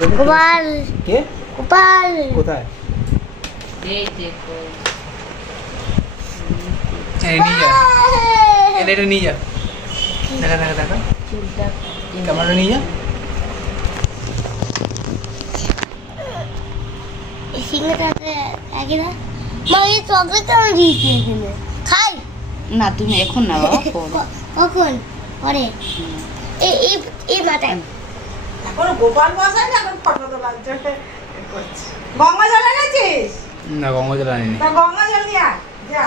গোপাল কে? গোপাল কোথায়? এই দেখো এই নিয়ে যা, এটা নিয়ে যা, দেখা দেখা দেখা চুলটা ক্যামেরা নিয়ে যা। সিঙ্গাটাতে একই না মা এই চকলেটটা আমি দিয়েছি এখানে খাই না তুমি এখন না বাবা কখন পরে এই এই এই মাথায় এখন গোপাল মশাই না এখন ফটো তোলার জন্য করছে। গঙ্গা জল এনেছিস? না গঙ্গা জল আনিনি। তা গঙ্গা জল নিয়ে আয়, যা।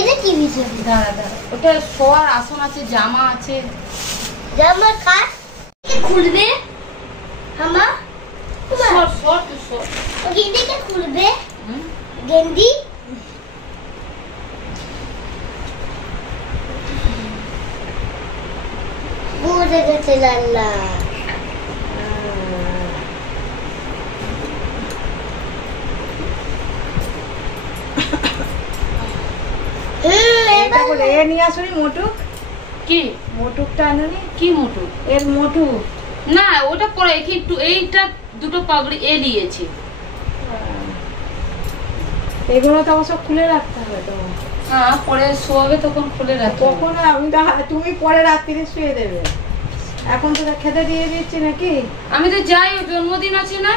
এটা কি বিষয় দাঁড়া দাঁড়া ওটা শোয়ার আসন আছে জামা আছে জামা কাট খুলবে আমা সর সর তুই সর গেন্দি কে খুলবে গেন্দি বুঝে গেছে লাল্লা এটা বলে এ নিয়ে আসুনি মোটুক, কি মোটুকটা আনুনি, কি মোটু এর মোটুক। না ওটা পরে একটু এইটা দুটো পাগড়ি এ দিয়েছে এগুলো তো অবশ্য খুলে রাখতে হবে তো। হ্যাঁ পরে শোয়াবে তখন খুলে রাখো কখন আমি তো তুমি পরে রাত্রিরে শুয়ে দেবে, এখন তো খেতে দিয়ে দিচ্ছি নাকি। আমি তো যাই ওর জন্মদিন আছে না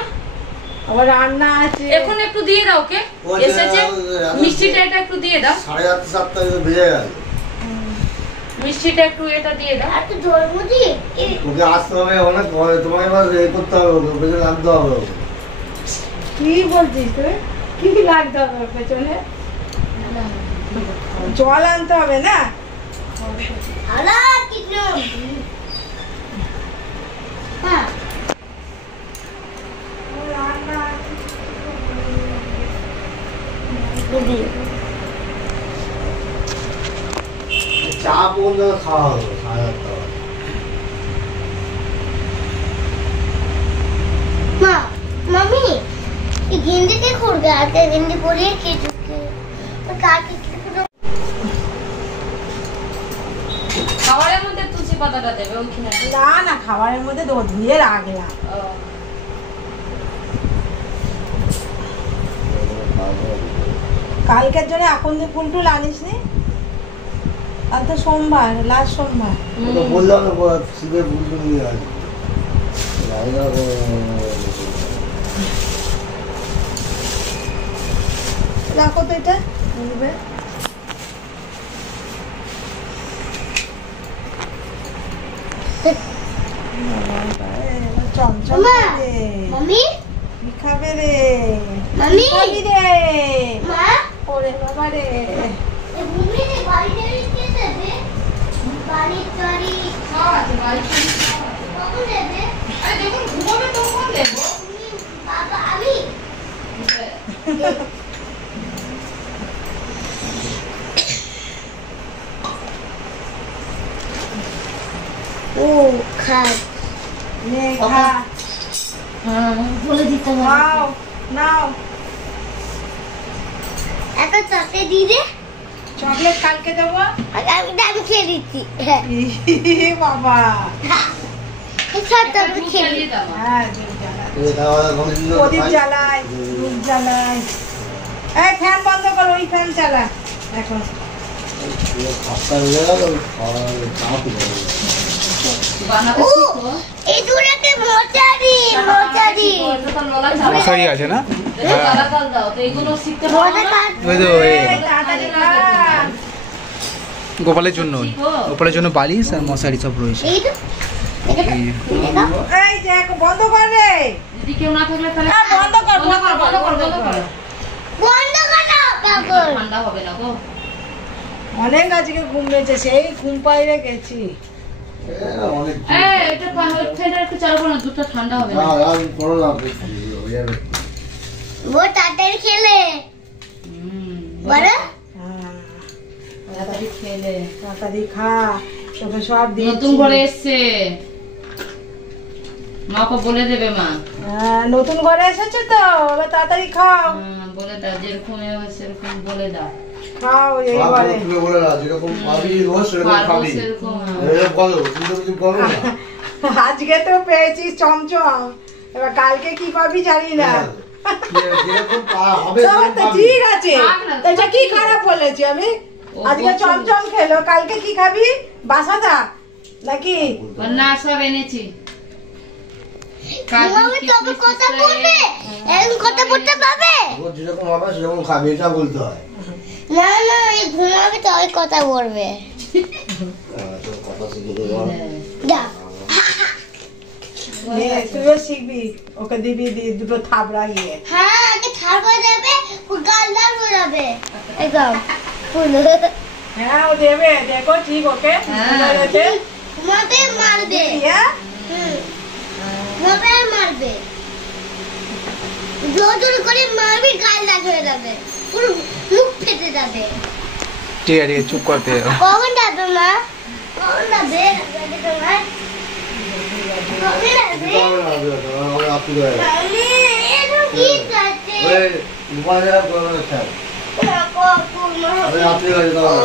আবার রান্না আছে। এখন একটু দিয়ে দাও ওকে এসেছে মিষ্টিটা এটা একটু দিয়ে দাও 8:30 বেজে গেল। মিষ্টিটা একটু এটা দিয়ে দাও আর তো ধর্মদি ওকে আসতে হবে অনেক, তোমাকে এবার এ করতে হবে, ওকে পেছনে নামতে হবে। কি বলছিস তুই? কি লাগতে হবে ওর পেছনে? জল আনতে হবে না? আলা কিছু হ্যাঁ চা পর্যন্ত খাওয়া হবে 8:30। মা মামি এই গেন্দি কে খুলবে আজকে গেন্দি পরিয়ে কি চুকে তো কাকে কি খাবারের মধ্যে তুলসী পাতাটা দেবে ওইখানে না না, খাবারের মধ্যে ধুয়ে রাখলাম। কালকের জন্য এখন যে ফুল টুল আনিস নি? আর তো সোমবার, লাস্ট সোমবার। তো বললাম না শিবের বুঝতে নিয়ে আসবে। রাখো তো এটা বলবে। চমচম মা রে, মামি কি খাবে রে? মামি খাবি রে? মা ওরে বাবা রে, এই ভূমি রে বাড়িতে কে দেবে বাড়ি বাড়ি কখন দেবে আরে যখন ঘুমাবে তখন দেবো বাবা আমি ও খাই নে খা। হ্যাঁ বলে দিতে হবে নাও নাও, একটা চাটে দিয়ে দে চকলেট কালকে দেবো। আর আমি খেয়ে দিচ্ছি বাবা, সব আমি খেয়ে চালিয়ে দাও হ্যাঁ দুধ জ্বালাই, এই খাওয়া ঘরে দিল তো প্রদীপ খাই। জ্বালাই, দুধ জ্বালাই। এই ফ্যান বন্ধ করো, ওই ফ্যান চালা এখন। খাস্তা হয়ে গেল, খাওয়া চা পিয়ে গেল। বানাতে ও শিখো এই দুটাকে মোচারি মোচারি মশারি আছে না? গালাগাল দাও তো এগুলো শিখতে মোচা পারো না কাট ওই তো এই তাড়াতাড়ি খা। গোপালের জন্য, গোপালের জন্য বালিশ আর মশারি সব রয়েছে। এই তো এটা এই খুলে দাও এই যে বন্ধ কর রে, যদি কেউ না থাকলে তাহলে বন্ধ কর, বন্ধ কর বন্ধ কর বন্ধ কর বন্ধ করো কাগজ ঠান্ডা হবে না গো অনেক আজকে ঘুম পেয়েছে, সেই ঘুম পাইরে গেছি। অনেক এই এটা ওই ফ্যানটা একটু চালু করো না দুধটা ঠান্ডা হবে না আমি করো না হয়ে যাবে। ও তাড়াতাড়ি খেলে বড় হ্যাঁ, তাড়াতাড়ি খেলে তাড়াতাড়ি খা, তোকে সব দিচ্ছি। নতুন ঘরে এসছে মাকে বলে দেবে মা হ্যাঁ, নতুন ঘরে এসেছে তো, এবার তাড়াতাড়ি খাও। বলে দাও যেরকম হবে সেরকম বলে দাও খাও এই খাওয়া ঘরে। তুমি বলে না, যেরকম পাবি রোজ সেরকম পারবো খাবি। সেরকম এরকম বলো, তুমি তো কিছু বলো না। আজকে তো পেয়েছিস চমচম, এবার কালকে কি পাবি জানি না। যেরকম হবে তো ঠিক আছে, তো এটা কি খারাপ বলেছি আমি? আজকে চমচম খেলো, কালকে কি খাবি? বাসাদা নাকি? না সব এনেছি। ঘুমাবে তবে কথা বলবে, এরকম কথা বলতে পারবে যেরকম হবে সেরকম খাবে, এটা বলতে হয়। না না, এই ঘুমাবে তবে কথা বলবে। কথা শিখে দেবো। যা তুইও শিখবি, ওকে দিবি দুটো থাবড়া গিয়ে। হ্যাঁ, আগে ছাড় হয়ে যাবে, ও গাল লাল হয়ে যাবে একদম ফুল। হ্যাঁ ও দেবে, দেখো ঠিক ওকে ঘুমাবে মারবে। ঘুমাবে আর মারবে, জোর জোর করে মারবি, গাল লাল হয়ে যাবে, পুরো মুখ ফেটে যাবে। ঠিক আছে চুপ করতে। কখন যাবে মা? কখন যাবে তোমার? কখন যাবে? আপনি করে আমি এরকম কি করছে? ওই দুপুরে যারা করে স্যার আমি আপনি করে দাও।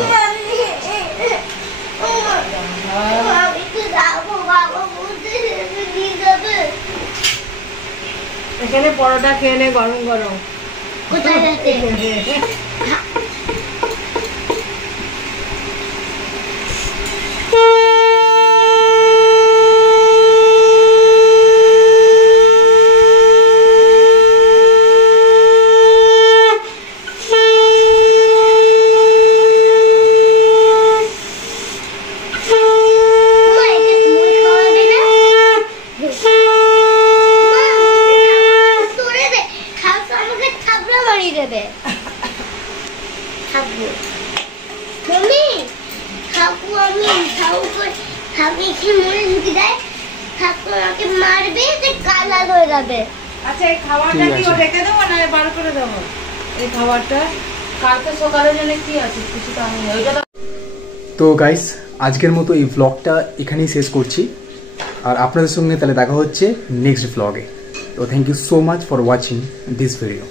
এখানে পরোটা খেয়ে নে গরম গরম। কোথায় যাচ্ছে? আচ্ছা এই খাবারটা কি ও রেখে দেবো না বার করে দেবো? এই খাবারটা কালকে সকালের জন্য কি আছে কিছু তো আমি ওইটা তো গাইস আজকের মতো এই ব্লগটা এখানেই শেষ করছি, আর আপনাদের সঙ্গে তাহলে দেখা হচ্ছে নেক্সট ব্লগে। তো thank you so much for watching this video.